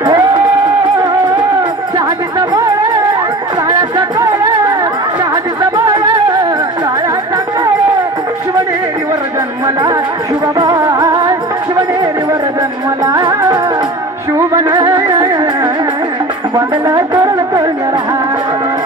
हो शहाजीचा बाळ काळाचा काळ शहाजीचा बाळ काळाचा काळ शिवनेरीवर जन्मला शिवबाई शिवनेरीवर जन्मला शुभन बदल तोरण तोरण रहा